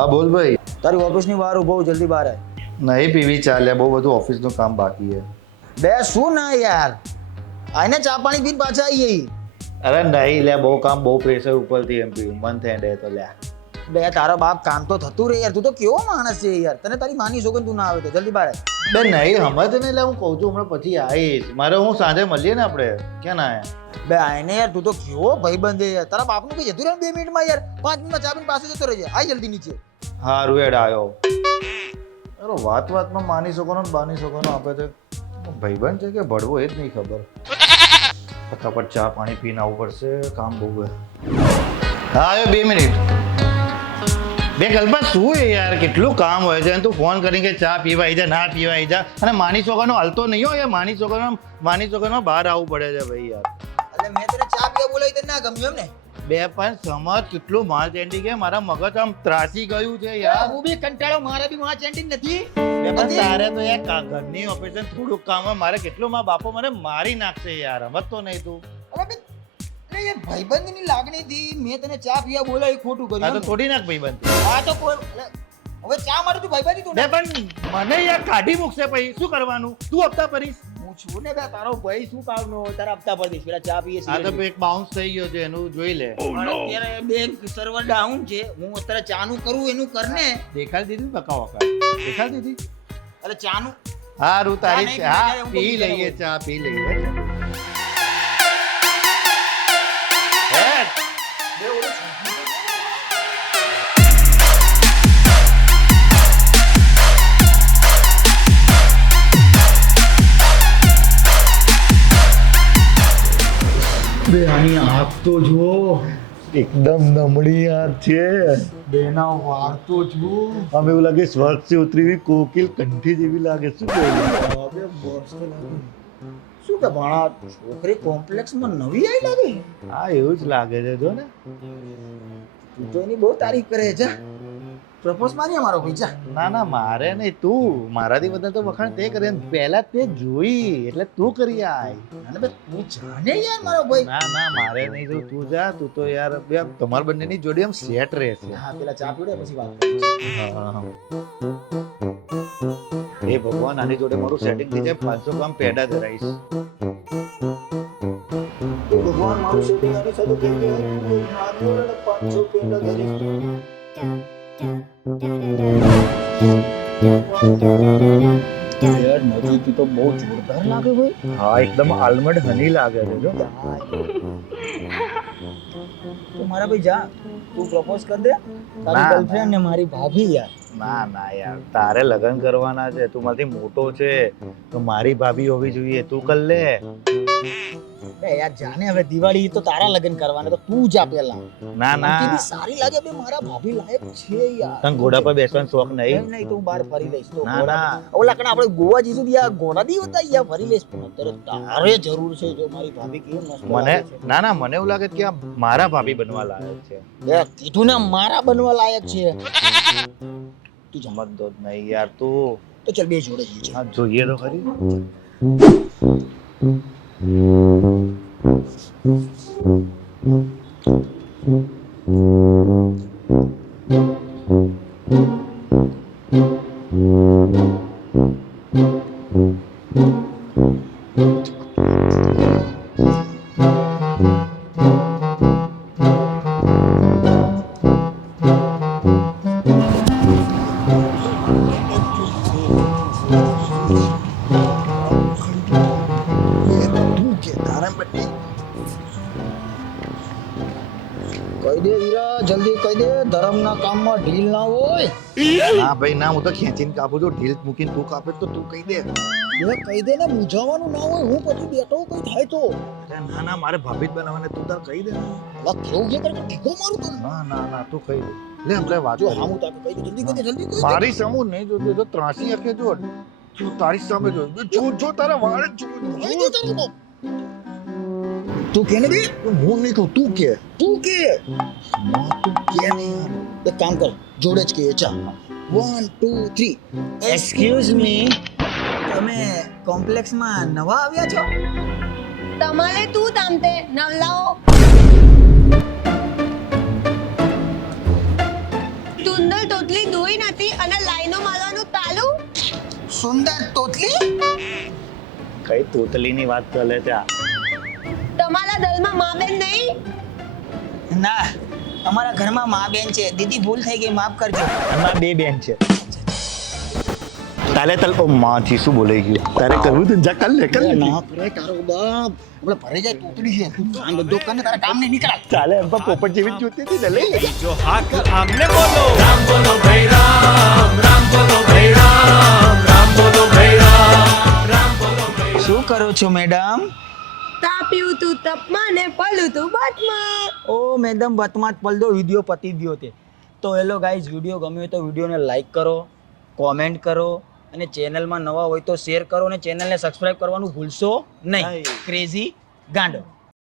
હા બોલ ભાઈ. તારી ઓફિસની બહાર ઊભો હું, જલ્દી બહાર આય. નહીં પીવી ચાલે, બહુ બધું ઓફિસનું કામ બાકી છે. બે શું ના યાર, આઈને ચા પાણી પીને પાછા આવીએ. અરે નહીં લે, બહુ કામ, બહુ પ્રેશર ઉપરથી એમ પીવું મન થાય ડે તો લ્યા. બે તારો બાપ કામ તો થતું રહે યાર, તું તો કેવો માણસ છે યાર, તને તારી માની સોગન તું ના આવે તો જલ્દી બહાર આય. બે નહીં સમજ ને, એટલે હું કહું છું હમણાં પછી આવીશ. મારે હું સાંજે મળીએ ને આપણે, ક્યાં ના આયા? બે આઈને યાર, તું તો કેવો ભાઈબંધ છે યાર, તારા બાપનું કઈ જતું રહે 2 મિનિટમાં યાર, 5 મિનિટમાં ચા પીને પાસે જતો રહેજે. આય જલ્દી નીચે. હારું હેડ આવ્યો. અરે વાતમાં માની શકો ને બાની શકો ને, આપે તો ભાઈબંધ છે કે ભડવો એ જ નહીં ખબર. ફટાફટ ચા પાણી પીને આવવું પડશે, કામ બહુ છે. હા આવ્યો 2 મિનિટ. બે કલ્પા શું છે યાર, કેટલું કામ હોય છે અને તું ફોન કરીને કે ચા પીવા આવી જા, ના પીવા આવી જા, અને માની છોકરાનો હાલતો નહીં હોય યાર. માની છોકરાનો બહાર આવવું પડે છે ભાઈ યાર. એટલે મેં તને ચા પીવા બોલાવી તને ના ગમ્યું એમ ને? બે પણ સમજ, કેટલું માર ચેન્ડી કે મારા મગજ આમ ત્રાસી ગયું છે યાર. હું બી કંટાળો, મારે બી માં ચેન્ટિંગ નથી. બે પણ તારે તો યાર ઘરની ઓપરેશન થોડુંક કામ હોય, મારે કેટલું મારા બાપો મને મારી નાખશે યાર, સમજતો નહીં તું. અરે બે યાર, ભાઈબંધની લાગણીથી મેં તને ચા પીવા બોલાવી, ખોટું આ તો કર્યું. થોડી નાખ ભાઈબંધ. આ તો કોઈ હવે ચા માટે તું ભાઈબંધી તું બે પણ મને યાર કાઢી મૂકશે પછી શું કરવાનું, તું હપ્તા ભરીશ. હું છું ને બે, તારો ભાઈ શું કામનો તારા હપ્તા પર દઈશ, પેલા ચા પીએ આ તો એક બાઉન્સ થઈ ગયો છે, એનું જોઈ લે. અત્યારે બેંક સર્વર ડાઉન છે, હું અત્યારે ચાનું કરું એનું કરને. દેખાડી દીધી ને બકા વખત દેખાડી દીધી. અરે ચાનું હારું તારી નહીં, ચા હું પી બીજા લઈએ, બોલું. ચા પી લઈએ. હેડ. બે આની આંખ તો જુઓ, એકદમ નમણી આંખ છે. બેના વાળ તો જુઓ. આમ એવું લાગે સ્વર્ગથી ઉતરી કોકિલ કંઠી જેવી લાગે. શું કહ્યું? શું કે ભણા છોકરી કોમ્પ્લેક્સમાં નવી આવી લાગે. હા એવું જ લાગે છે જો ને. તું તો એની બહુ તારીફ કરે છે. પ્રપોઝ મારી અમારો ભાઈ જા. ના ના મારે નહીં, તું મારાથી બધા તો વખાણ તે કરે, પહેલા તે જોઈ એટલે તું કરી આય. અને બે તું જાને યાર મારો ભાઈ. ના ના મારે નહીં જોવું, તું જા. તું તો યાર બે તમાર બંનેની જોડી આમ સેટ રહેશે. હા પેલા ચા પીડે પછી વાત કરીએ. હા. એ ભગવાન આની જોડે મારું સેટિંગ થઈ જાય, 500 કામ પેડા ધરાઈશ. ભગવાન મારું શૂટિંગ આની સાથે થઈ ગયું. આદમી 500 પેડા ધરી. યાર મજૂરી તો બહુ જોરદાર લાગે ભાઈ. હા એકદમ આલમંડ હની લાગે છે જો. તો મારા ભાઈ જા, તું પ્રપોઝ કર દે. તારી ના, ગર્લફ્રેન્ડ ને મારી ભાભી યાર. ના ના યાર, તારે લગ્ન કરવાના છે, તું મારાથી મોટો છે તો મારી ભાભી હોવી જોઈએ, તું કર લે. બે યાર જાને, હવે દિવાળી તો તારા લગ્ન કરવાના, તો તું જા પેલા. ના ના તી બી સારી લાગે બે, મારા ભાભી લાયક છે યાર. તને ઘોડા પર બેસવાનો શોખ નહીં? નહીં નહીં, તો હું બહાર ફરી લઈશ તો. ના ના ઓલા કણ આપણે ગોવા જઈશું તો યાર ઘોડા દી હતા યાર, ફરી લઈશ. પણ અત્યારે તારે જરૂર છે, જો મારી ભાભી કેવી મસ્ત મને લાગે છે. ના ના મને એવું લાગે છે કે આ મારા ભાભી બનવા લાયક છે. બે કીધું ને મારા બનવા લાયક છે. તું જા. સમજતો જ નહીં યાર તું. તો ચાલ બે જોડે જઈએ. આ જોઈએ તો ખરી. કહી દે હીરા, જલ્દી કહી દે, ધર્મના કામમાં ઢીલ ના હોય. ના ભાઈ ના, હું તો ખેંચીને કાપું છું, ઢીલ મૂકીને તું કાપે તો તું કહી દે. એ કહી દે ને, મૂંઝાવાનું ના હોય. હું પછી બેઠો કઈ થાય તો. અરે ના ના મારે ભાભી જ બનાવવાને, તું તાર કહી દે. અલા કેવું છે કે ઠીકો મારું તને. ના ના ના તું કહી દે. લે આપણે વાત જો કરીએ. હા હું તાકે કહી દે, જલ્દી કહી દે, જલ્દી કહી દે. મારી સામે નહીં જોતો, જો ત્રાસી આંખે જો, તું તારી સામે જો, જો તારા વાળ જ કહી દે જો. તારું બાપ. તું કે ને બે, હું નહીં કહું, તું કે. તું કે. તું કે નહીં. એક કામ કર, જોડે જ કહીએ. ચા 1 2 3. એક્સક્યુઝ મી, તમે કોમ્પ્લેક્સમાં નવા આવ્યા છો? તમારે તું તામતે નવલાઓ તું સુંદર તોતલી દોઈ નથી અને લાઈનો મારવાનું તાલુ? સુંદર તોતલી? કઈ તોતલીની વાત ચાલે ત્યાં? તમારા દલમાં મા બેન નહીં? ના, અમારા ઘરમાં મા બેન છે. દીદી ભૂલ થઈ ગઈ, માફ કરજો. એમાં 2 બેન છે. તાલે તલ ઓ માથી શું બોલાઈ ગયું? તારે કરવું તું જા કર લે ના કરે તારો બાપ. આપણે ભરાઈ જાય તોતડી છે. તું કામ ધંધો કર ને, તારા કામ નહીં નીકળાય. ચાલે એમ પણ પોપટ જેવી જ જોતી હતી ને લઈ जो हाक आमने बोलो राम बोलो भाई राम बोलो भाई राम बोलो भाई राम बोलो भाई શું કરો છો મેડમ? તાપ્યું તું તપમાં ને પલું તું બતમાં. ઓ મેડમ બતમાત પલ દો, વિડીયો પતી ગયો તે. તો હેલો ગાઈઝ, વિડીયો ગમ્યો હોય તો વિડીયોને લાઈક કરો, કોમેન્ટ કરો અને ચેનલમાં નવા હોય તો શેર કરો અને ચેનલને સબસ્ક્રાઇબ કરવાનું ભૂલશો નહીં. ક્રેઝી ગાંડો.